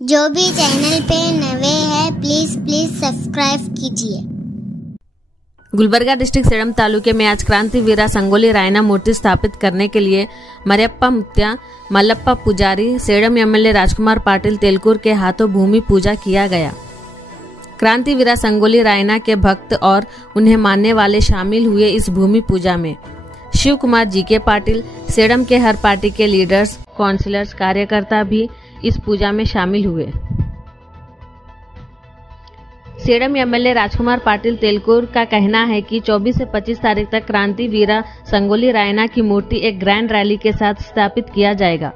जो भी चैनल पे नए हैं प्लीज सब्सक्राइब कीजिए। गुलबर्गा डिस्ट्रिक्ट सेडम तालुके में आज क्रांतिवीरा संगोली रायण्णा मूर्ति स्थापित करने के लिए मरियप्पा मुत्या मल्लप्पा पुजारी सेडम एमएलए राजकुमार पाटिल तेलकूर के हाथों भूमि पूजा किया गया। क्रांतिवीरा संगोली रायण्णा के भक्त और उन्हें मानने वाले शामिल हुए इस भूमि पूजा में। शिव कुमार जीके पाटिल, सेडम के हर पार्टी के लीडर्स, काउंसिलर्स, कार्यकर्ता भी इस पूजा में शामिल हुए। सेडम एमएलए राजकुमार पाटिल तेलकूर का कहना है कि 24 से 25 तारीख तक क्रांतिवीरा संगोली रायण्णा की मूर्ति एक ग्रैंड रैली के साथ स्थापित किया जाएगा।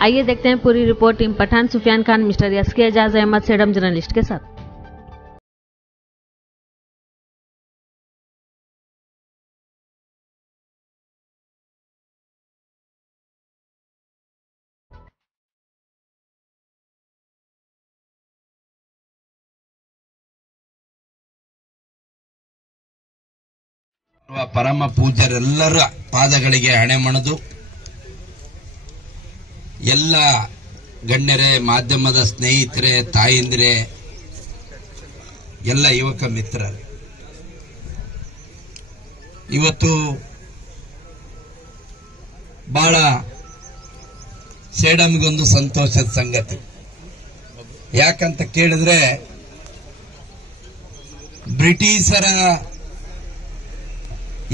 आइए देखते हैं पूरी report. Team Pathan, Sufiyan Khan, mister S K Ejaz Ahmed, Sedam journalist के साथ। ಪರಮ ಪೂಜ್ಯರೆಲ್ಲರ ಪಾದಗಳಿಗೆ ಹಣೆ ಮಣದು ಎಲ್ಲ ಗಣ್ಯರೇ, ಮಾಧ್ಯಮದ ಸ್ನೇಹಿತರೆ, ತಾಯಂದಿರೇ, ಎಲ್ಲ ಯುವಕ ಮಿತ್ರರೇ, ಇವತ್ತು ಬಹಳ ಸೇಡಂಗೊಂದು ಸಂತೋಷದ ಸಂಗತಿ. ಯಾಕಂತ ಕೇಳಿದ್ರೆ ಬ್ರಿಟಿಷರ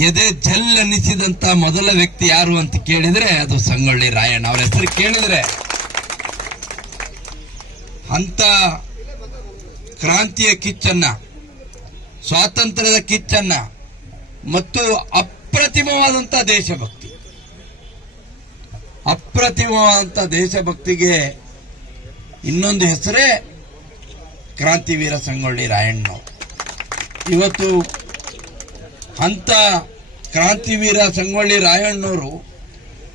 ಎದೆ ಜಲ್ ಅನ್ನಿಸಿದಂತ ಮೊದಲ ವ್ಯಕ್ತಿ ಯಾರು ಅಂತ ಕೇಳಿದ್ರೆ ಅದು ಸಂಗೊಳ್ಳಿ ರಾಯಣ್ಣ. ಅವರ ಹೆಸರು ಕೇಳಿದ್ರೆ ಅಂತ ಕ್ರಾಂತಿಯ ಕಿಚ್ಚನ್ನ, ಸ್ವಾತಂತ್ರ್ಯದ ಕಿಚ್ಚನ್ನ ಮತ್ತು ಅಪ್ರತಿಮವಾದಂತ ದೇಶಭಕ್ತಿಗೆ ಇನ್ನೊಂದು ಹೆಸರೇ ಕ್ರಾಂತಿವೀರ ಸಂಗೊಳ್ಳಿ ರಾಯಣ್ಣ. ಇವತ್ತು ಅಂತ ಕ್ರಾಂತಿವೀರ ಸಂಗೊಳ್ಳಿ ರಾಯಣ್ಣವರು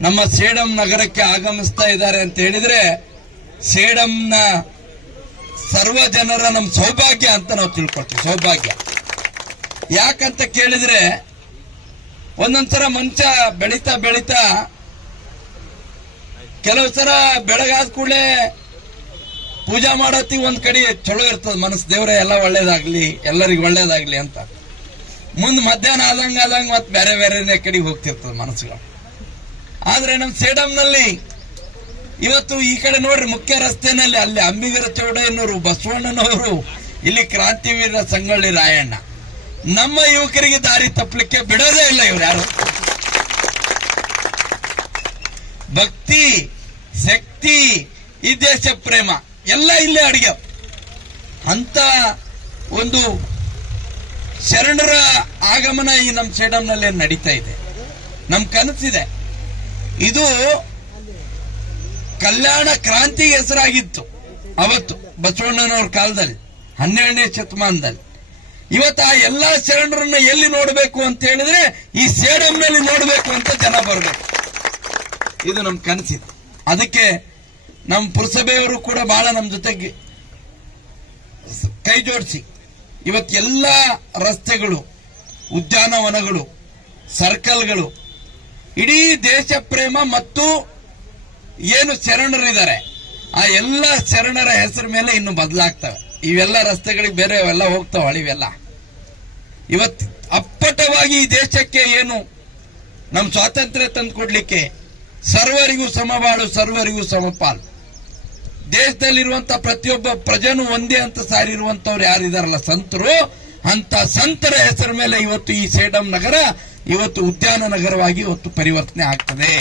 ನಮ್ಮ ಸೇಡಂ ನಗರಕ್ಕೆ ಆಗಮಿಸ್ತಾ ಇದ್ದಾರೆ ಅಂತ ಹೇಳಿದ್ರೆ ಸೇಡಂನ ಸರ್ವ ಜನರ ನಮ್ಮ ಸೌಭಾಗ್ಯ ಅಂತ ನಾವು ತಿಳ್ಕೊಳ್ತೀವಿ. ಸೌಭಾಗ್ಯ ಯಾಕಂತ ಕೇಳಿದ್ರೆ ಒಂದೊಂದ್ಸರ ಮನುಷ್ಯ ಬೆಳೀತಾ ಕೆಲವು ಸಲ ಬೆಳಗಾದ ಕೂಡಲೇ ಪೂಜಾ ಮಾಡೋತಿ ಒಂದ್ ಕಡೆ ಚಲೋ ಇರ್ತದ ಮನಸ್ಸು, ದೇವರೇ ಎಲ್ಲ ಒಳ್ಳೇದಾಗ್ಲಿ, ಎಲ್ಲರಿಗೂ ಒಳ್ಳೇದಾಗ್ಲಿ ಅಂತ. ಮುಂದೆ ಮಧ್ಯಾಹ್ನ ಆದಂಗ ಮತ್ತೆ ಬೇರೆ ಬೇರೆ ಕಡೆಗೆ ಹೋಗ್ತಿರ್ತದೆ ಮನಸ್ಸುಗಳು. ಆದ್ರೆ ನಮ್ಮ ಸೇಡಂನಲ್ಲಿ ಇವತ್ತು ಈ ಕಡೆ ನೋಡ್ರಿ, ಮುಖ್ಯ ರಸ್ತೆನಲ್ಲಿ ಅಲ್ಲಿ ಅಂಬಿಗರ ಚೌಡಯ್ಯನವರು, ಬಸವಣ್ಣನವರು, ಇಲ್ಲಿ ಕ್ರಾಂತಿವೀರ ಸಂಗೊಳ್ಳಿ ರಾಯಣ್ಣ. ನಮ್ಮ ಯುವಕರಿಗೆ ದಾರಿ ತಪ್ಪಲಿಕ್ಕೆ ಬಿಡೋದೇ ಇಲ್ಲ ಇವ್ರು ಯಾರು. ಭಕ್ತಿ, ಶಕ್ತಿ, ಈ ದೇಶ ಪ್ರೇಮ ಎಲ್ಲ ಇಲ್ಲೇ ಅಡಿಗೆ. ಅಂತ ಒಂದು ಶರಣರ ಆಗಮನ ಈ ನಮ್ಮ ಸೇಡಂನಲ್ಲಿ ನಡೀತಾ ಇದೆ. ನಮ್ ಕನಸಿದೆ. ಇದು ಕಲ್ಯಾಣ ಕ್ರಾಂತಿಗೆ ಹೆಸರಾಗಿತ್ತು ಅವತ್ತು ಬಸವಣ್ಣನವ್ರ ಕಾಲದಲ್ಲಿ, 12ನೇ ಶತಮಾನದಲ್ಲಿ. ಇವತ್ತು ಆ ಎಲ್ಲಾ ಶರಣರನ್ನ ಎಲ್ಲಿ ನೋಡಬೇಕು ಅಂತ ಹೇಳಿದ್ರೆ ಈ ಸೇಡಂನಲ್ಲಿ ನೋಡಬೇಕು ಅಂತ ಜನ ಬರಬೇಕು. ಇದು ನಮ್ ಕನಸಿದೆ. ಅದಕ್ಕೆ ನಮ್ಮ ಪುರಸಭೆಯವರು ಕೂಡ ಬಹಳ ನಮ್ಮ ಜೊತೆಗೆ ಕೈ ಜೋಡಿಸಿ ಇವತ್ತು ಎಲ್ಲ ರಸ್ತೆಗಳು, ಉದ್ಯಾನವನಗಳು, ಸರ್ಕಲ್ಗಳು, ಇಡೀ ದೇಶ ಪ್ರೇಮ ಮತ್ತು ಏನು ಶರಣರಿದ್ದಾರೆ ಆ ಎಲ್ಲ ಶರಣರ ಹೆಸರ ಮೇಲೆ ಇನ್ನು ಬದಲಾಗ್ತವೆ. ಇವೆಲ್ಲ ರಸ್ತೆಗಳಿಗೆ ಬೇರೆ ಎಲ್ಲ ಹೋಗ್ತಾವ ಇವೆಲ್ಲ. ಇವತ್ತು ಅಪ್ಪಟವಾಗಿ ಈ ದೇಶಕ್ಕೆ ಏನು ನಮ್ಮ ಸ್ವಾತಂತ್ರ್ಯ ತಂದುಕೊಡ್ಲಿಕ್ಕೆ ಸರ್ವರಿಗೂ ಸಮಬಾಳು, ಸರ್ವರಿಗೂ ಸಮಪಾಲು, ದೇಶದಲ್ಲಿರುವಂತಹ ಪ್ರತಿಯೊಬ್ಬ ಪ್ರಜೆನೂ ಒಂದೇ ಅಂತ ಸಾರಿರುವಂತವ್ರು ಯಾರಿದಾರಲ್ಲ ಸಂತರು, ಅಂತ ಸಂತರ ಹೆಸರ ಮೇಲೆ ಇವತ್ತು ಈ ಸೇಡಂ ನಗರ ಇವತ್ತು ಉದ್ಯಾನ ನಗರವಾಗಿ ಇವತ್ತು ಪರಿವರ್ತನೆ ಆಗ್ತದೆ.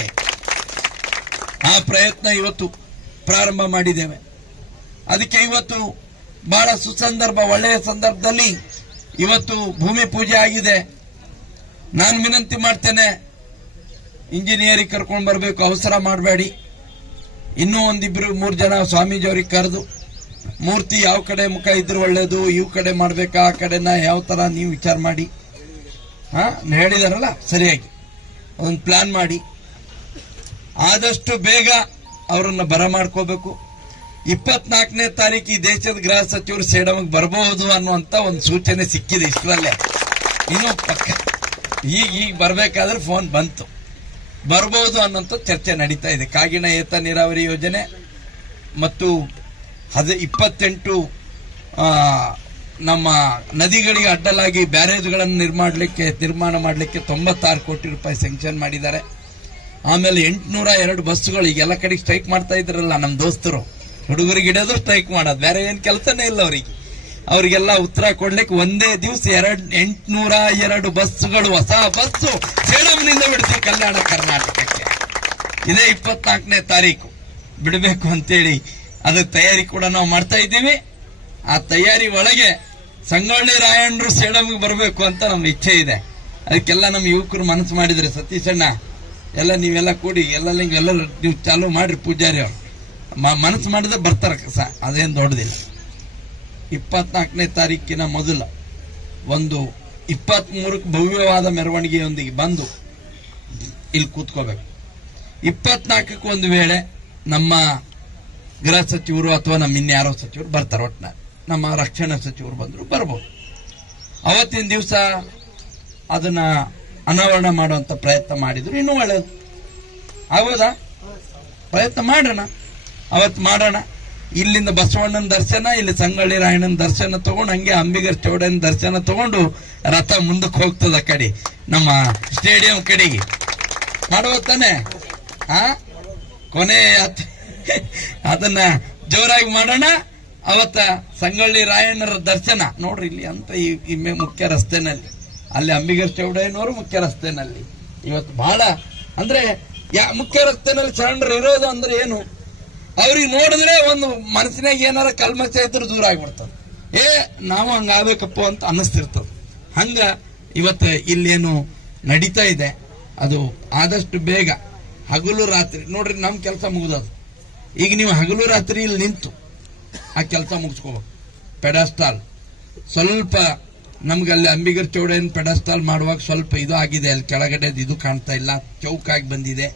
ಆ ಪ್ರಯತ್ನ ಇವತ್ತು ಪ್ರಾರಂಭ ಮಾಡಿದ್ದೇವೆ. ಅದಕ್ಕೆ ಇವತ್ತು ಬಹಳ ಸುಸಂದರ್ಭ, ಒಳ್ಳೆಯ ಸಂದರ್ಭದಲ್ಲಿ ಇವತ್ತು ಭೂಮಿ ಪೂಜೆ ಆಗಿದೆ. ನಾನು ವಿನಂತಿ ಮಾಡ್ತೇನೆ, ಇಂಜಿನಿಯರಿಗೆ ಕರ್ಕೊಂಡು ಬರಬೇಕು, ಅವಸರ ಮಾಡಬೇಡಿ. ಇನ್ನೂ ಒಂದಿಬ್ರು 3 ಜನ ಸ್ವಾಮೀಜಿಯವ್ರಿಗೆ ಕರೆದು ಮೂರ್ತಿ ಯಾವ ಕಡೆ ಮುಖ ಇದ್ರೆ ಒಳ್ಳೇದು, ಇವ್ ಕಡೆ ಮಾಡ್ಬೇಕಾ, ಆ ಕಡೆನ ಯಾವ ತರ ನೀವು ವಿಚಾರ ಮಾಡಿ ಹೇಳಿದಾರಲ್ಲ ಸರಿಯಾಗಿ ಒಂದು ಪ್ಲಾನ್ ಮಾಡಿ ಆದಷ್ಟು ಬೇಗ ಅವರನ್ನ ಬರಮಾಡ್ಕೋಬೇಕು. 24ನೇ ತಾರೀಕು ಈ ದೇಶದ ಗೃಹ ಸಚಿವರು ಸೇಡಂಗೆ ಬರಬಹುದು ಅನ್ನುವಂತ ಒಂದು ಸೂಚನೆ ಸಿಕ್ಕಿದೆ ಇಷ್ಟರಲ್ಲೇ. ಇನ್ನು ಪಕ್ಕ ಈಗ ಬರಬೇಕಾದ್ರೆ ಫೋನ್ ಬಂತು, ಬರಬಹುದು ಅನ್ನೋಂಥ ಚರ್ಚೆ ನಡೀತಾ ಇದೆ. ಕಾಗಿಣ ಏತ ನೀರಾವರಿ ಯೋಜನೆ ಮತ್ತು 28 ನಮ್ಮ ನದಿಗಳಿಗೆ ಅಡ್ಡಲಾಗಿ ಬ್ಯಾರೇಜ್ಗಳನ್ನು ನಿರ್ಮಾಣ ಮಾಡಲಿಕ್ಕೆ 96 ಕೋಟಿ ರೂಪಾಯಿ ಸ್ಯಾಂಕ್ಷನ್ ಮಾಡಿದ್ದಾರೆ. ಆಮೇಲೆ 802 ಬಸ್ಸುಗಳು ಈಗೆಲ್ಲ ಕಡೆ ಸ್ಟ್ರೈಕ್ ಮಾಡ್ತಾ ಇದ್ರಲ್ಲ ನಮ್ಮ ದೋಸ್ತರು, ಹುಡುಗರಿಗೆ ಇಡೋದು ಸ್ಟ್ರೈಕ್ ಮಾಡೋದು, ಬೇರೆ ಏನ್ ಕೆಲಸನೇ ಇಲ್ಲ ಅವರಿಗೆಲ್ಲ ಉತ್ತರ ಕೊಡ್ಲಿಕ್ಕೆ ಒಂದೇ ದಿವಸ 802 ಬಸ್ಸುಗಳು, ಹೊಸ ಬಸ್ಸು ಸೇಡಂನಿಂದ ಬಿಡ್ತೀವಿ ಕಲ್ಯಾಣ ಕರ್ನಾಟಕಕ್ಕೆ. ಇದೇ 24ನೇ ತಾರೀಕು ಬಿಡಬೇಕು ಅಂತೇಳಿ ಅದ್ರ ತಯಾರಿ ಕೂಡ ನಾವು ಮಾಡ್ತಾ ಇದ್ದೀವಿ. ಆ ತಯಾರಿ ಒಳಗೆ ಸಂಗೊಳ್ಳಿ ರಾಯಣ್ಣರು ಸೇಡಂಗೆ ಬರಬೇಕು ಅಂತ ನಮ್ಮ ಇಚ್ಛೆ ಇದೆ. ಅದಕ್ಕೆಲ್ಲ ನಮ್ಮ ಯುವಕರು ಮನಸ್ಸು ಮಾಡಿದ್ರೆ, ಸತೀಶಣ್ಣ ಎಲ್ಲ ನೀವೆಲ್ಲ ಕೂಡಿ ಎಲ್ಲ ನೀವು ಚಾಲೂ ಮಾಡ್ರಿ, ಪೂಜಾರಿ ಅವರು ಮನಸ್ಸು ಮಾಡಿದ್ರೆ ಬರ್ತಾರೆ, ಅದೇನು ದೊಡ್ಡದಿಲ್ಲ. 24ನೇ ತಾರೀಕಿನ ಮೊದಲ ಒಂದು 23ಕ್ಕೆ ಭವ್ಯವಾದ ಮೆರವಣಿಗೆಯೊಂದಿಗೆ ಬಂದು ಇಲ್ಲಿ ಕೂತ್ಕೋಬೇಕು. 24ಕ್ಕೆ ಒಂದು ವೇಳೆ ನಮ್ಮ ಗೃಹ ಸಚಿವರು ಅಥವಾ ನಮ್ಮ ಇನ್ಯಾರೋ ಸಚಿವರು ಬರ್ತಾರೆ, ಒಟ್ಟಿನಲ್ಲಿ ನಮ್ಮ ರಕ್ಷಣಾ ಸಚಿವರು ಬಂದ್ರು ಬರ್ಬೋದು. ಅವತ್ತಿನ ದಿವಸ ಅದನ್ನ ಅನಾವರಣ ಮಾಡುವಂತ ಪ್ರಯತ್ನ ಮಾಡಿದ್ರು ಇನ್ನೂ ಒಳ್ಳೆಯದು. ಆಗೋದಾ? ಪ್ರಯತ್ನ ಮಾಡೋಣ, ಅವತ್ತು ಮಾಡೋಣ. ಇಲ್ಲಿಂದ ಬಸವಣ್ಣನ ದರ್ಶನ, ಇಲ್ಲಿ ಸಂಗೊಳ್ಳಿ ರಾಯಣ್ಣನ ದರ್ಶನ ತಗೊಂಡು ಹಂಗೆ ಅಂಬಿಗರ ಚೌಡನ ದರ್ಶನ ತಗೊಂಡು ರಥ ಮುಂದಕ್ಕೆ ಹೋಗ್ತದ ಕಡೆ ನಮ್ಮ ಸ್ಟೇಡಿಯಂ ಕಡೆಗೆ ಮಾಡುವ ತಾನೆ. ಕೊನೆ ಅದನ್ನ ಜೋರಾಗಿ ಮಾಡೋಣ. ಅವತ್ತ ಸಂಗೊಳ್ಳಿ ರಾಯಣ್ಣರ ದರ್ಶನ ನೋಡ್ರಿ. ಇಲ್ಲಿ ಅಂತ ಈ ಮುಖ್ಯ ರಸ್ತೆನಲ್ಲಿ, ಅಲ್ಲಿ ಅಂಬಿಗರ ಚೌಡಯ್ಯನವರು ಮುಖ್ಯ ರಸ್ತೆನಲ್ಲಿ ಇವತ್ತು ಬಹಳ ಅಂದ್ರೆ ಮುಖ್ಯ ರಸ್ತೆನಲ್ಲಿ ಶರಣರು ಇರೋದು ಅಂದ್ರೆ ಏನು, ಅವ್ರಿಗೆ ನೋಡಿದ್ರೆ ಒಂದು ಮನಸ್ಸಿನಾಗ ಏನಾರ ಕಲ್ಮಶ ಇದ್ರು ದೂರ ಆಗ್ಬಿಡ್ತದೆ. ನಾವು ಹಂಗಾಗಬೇಕಪ್ಪ ಅಂತ ಅನ್ನಿಸ್ತಿರ್ತದೆ. ಹಂಗ ಇವತ್ತು ಇಲ್ಲೇನು ನಡೀತಾ ಇದೆ ಅದು ಆದಷ್ಟು ಬೇಗ ಹಗಲು ರಾತ್ರಿ ನೋಡ್ರಿ ನಮ್ ಕೆಲಸ ಮುಗಿದದು. ಈಗ ನೀವು ಹಗಲು ರಾತ್ರಿ ಇಲ್ಲಿ ನಿಂತು ಆ ಕೆಲಸ ಮುಗಿಸ್ಕೋಬೇಕು. ಪೆಡಸ್ಟಾಲ್ ಸ್ವಲ್ಪ ನಮ್ಗೆ ಅಲ್ಲಿ ಅಂಬಿಗರ ಚೌಡಯ್ಯನ ಪೆಡಸ್ಟಾಲ್ ಮಾಡುವಾಗ ಸ್ವಲ್ಪ ಇದು ಆಗಿದೆ, ಅಲ್ಲಿ ಕೆಳಗಡೆ ಇದು ಕಾಣ್ತಾ ಇಲ್ಲ, ಚೌಕಾಗಿ ಬಂದಿದೆ.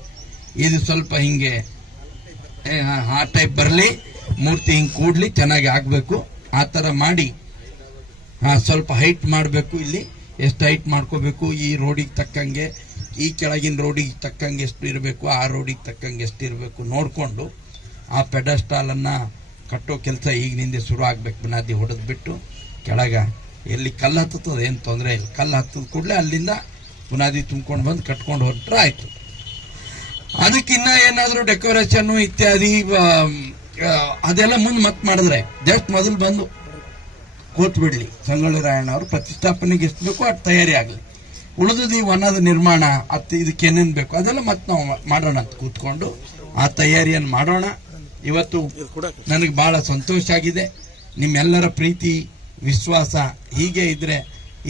ಇದು ಸ್ವಲ್ಪ ಹಿಂಗೆ ಆ ಟೈಪ್ ಬರಲಿ, ಮೂರ್ತಿ ಹಿಂಗ್ ಕೂಡ್ಲಿ, ಚೆನ್ನಾಗಿ ಆಗ್ಬೇಕು. ಆ ತರ ಮಾಡಿ ಸ್ವಲ್ಪ ಹೈಟ್ ಮಾಡಬೇಕು. ಇಲ್ಲಿ ಎಷ್ಟು ಹೈಟ್ ಮಾಡ್ಕೋಬೇಕು, ಈ ರೋಡಿಗೆ ತಕ್ಕಂಗೆ, ಈ ಕೆಳಗಿನ ರೋಡಿಗೆ ತಕ್ಕಂಗೆ ಎಷ್ಟು ಇರಬೇಕು, ಆ ರೋಡಿಗೆ ತಕ್ಕಂಗೆ ಎಷ್ಟು ಇರಬೇಕು ನೋಡ್ಕೊಂಡು ಆ ಪೆಡಸ್ಟಾಲ್ ಅನ್ನ ಕಟ್ಟೋ ಕೆಲಸ ಈಗಿನಿಂದ ಶುರು ಆಗ್ಬೇಕು. ಬುನಾದಿ ಹೊಡೆದ್ ಬಿಟ್ಟು ಕೆಳಗ ಎಲ್ಲಿ ಕಲ್ಲು ಹತ್ತದ ಏನ್ ತೊಂದರೆ ಇಲ್ಲ, ಕಲ್ಲು ಹತ್ತದ ಕೂಡಲೇ ಅಲ್ಲಿಂದ ಬುನಾದಿ ತುಂಬ್ಕೊಂಡು ಬಂದು ಕಟ್ಕೊಂಡು ಹೊರಟ್ರೆ ಆಯ್ತು. ಅದಕ್ಕಿನ್ನ ಏನಾದ್ರೂ ಡೆಕೋರೇಷನ್ ಇತ್ಯಾದಿ ಅದೆಲ್ಲ ಮುಂದೆ ಮತ್ ಮಾಡಿದ್ರೆ ಜಸ್ಟ್ ಮೊದಲು ಬಂದು ಕೂತ್ ಬಿಡ್ಲಿ. ಸಂಗೊಳ್ಳಿ ರಾಯಣ್ಣ ಅವರು ಪ್ರತಿಷ್ಠಾಪನೆಗೆ ಎಷ್ಟು ಬೇಕೋ ಅಷ್ಟು ತಯಾರಿ ಆಗಲಿ. ಉಳಿದದು ಈ ವನದ ನಿರ್ಮಾಣ ಇದಕ್ಕೆ ಏನೇನು ಬೇಕು ಅದೆಲ್ಲ ಮತ್ತೆ ನಾವು ಮಾಡೋಣ ಅಂತ ಕೂತ್ಕೊಂಡು ಆ ತಯಾರಿಯನ್ನು ಮಾಡೋಣ. ಇವತ್ತು ನನಗೆ ಬಹಳ ಸಂತೋಷ ಆಗಿದೆ. ನಿಮ್ಮೆಲ್ಲರ ಪ್ರೀತಿ ವಿಶ್ವಾಸ ಹೀಗೆ ಇದ್ರೆ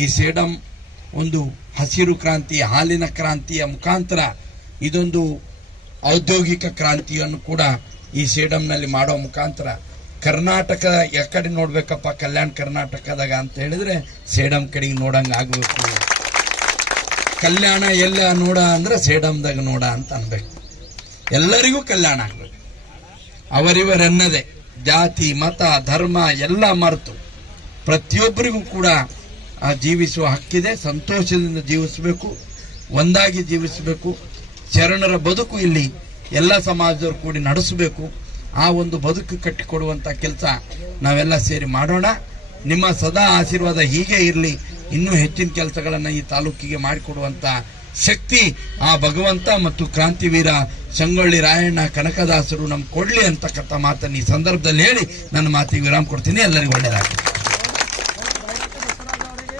ಈ ಸೇಡಂ ಒಂದು ಹಸಿರು ಕ್ರಾಂತಿ, ಹಾಲಿನ ಕ್ರಾಂತಿಯ ಮುಖಾಂತರ ಇದೊಂದು ಔದ್ಯೋಗಿಕ ಕ್ರಾಂತಿಯನ್ನು ಕೂಡ ಈ ಸೇಡಂನಲ್ಲಿ ಮಾಡೋ ಮುಖಾಂತರ ಕರ್ನಾಟಕ ಎಕಡೆ ನೋಡ್ಬೇಕಪ್ಪ ಕಲ್ಯಾಣ ಕರ್ನಾಟಕದಾಗ ಅಂತ ಹೇಳಿದ್ರೆ ಸೇಡಂ ಕಡೆಗೆ ನೋಡಂಗ ಆಗ್ಬೇಕು. ಕಲ್ಯಾಣ ಎಲ್ಲ ನೋಡ ಅಂದ್ರೆ ಸೇಡಂದಾಗ ನೋಡ ಅಂತ ಅನ್ಬೇಕು. ಎಲ್ಲರಿಗೂ ಕಲ್ಯಾಣ ಆಗ್ಬೇಕು. ಅವರಿವರೆನ್ನದೆ ಜಾತಿ ಮತ ಧರ್ಮ ಎಲ್ಲ ಮರೆತು ಪ್ರತಿಯೊಬ್ಬರಿಗೂ ಕೂಡ ಜೀವಿಸುವ ಹಕ್ಕಿದೆ. ಸಂತೋಷದಿಂದ ಜೀವಿಸಬೇಕು, ಒಂದಾಗಿ ಜೀವಿಸಬೇಕು. ಶರಣರ ಬದುಕು ಇಲ್ಲಿ ಎಲ್ಲ ಸಮಾಜದವರು ಕೂಡಿ ನಡೆಸಬೇಕು. ಆ ಒಂದು ಬದುಕು ಕಟ್ಟಿಕೊಡುವಂತ ಕೆಲಸ ನಾವೆಲ್ಲ ಸೇರಿ ಮಾಡೋಣ. ನಿಮ್ಮ ಸದಾ ಆಶೀರ್ವಾದ ಹೀಗೆ ಇರಲಿ. ಇನ್ನೂ ಹೆಚ್ಚಿನ ಕೆಲಸಗಳನ್ನು ಈ ತಾಲೂಕಿಗೆ ಮಾಡಿಕೊಡುವಂತ ಶಕ್ತಿ ಆ ಭಗವಂತ ಮತ್ತು ಕ್ರಾಂತಿವೀರ ಸಂಗೊಳ್ಳಿ ರಾಯಣ್ಣ ಕನಕದಾಸರು ನಮ್ಗೆ ಕೊಡ್ಲಿ ಅಂತಕ್ಕಂಥ ಮಾತನ್ನು ಈ ಸಂದರ್ಭದಲ್ಲಿ ಹೇಳಿ ನನ್ನ ಮಾತಿಗೆ ವಿರಾಮ ಕೊಡ್ತೀನಿ. ಎಲ್ಲರಿಗೂ ಒಳ್ಳೆಯದಾಗಲಿ.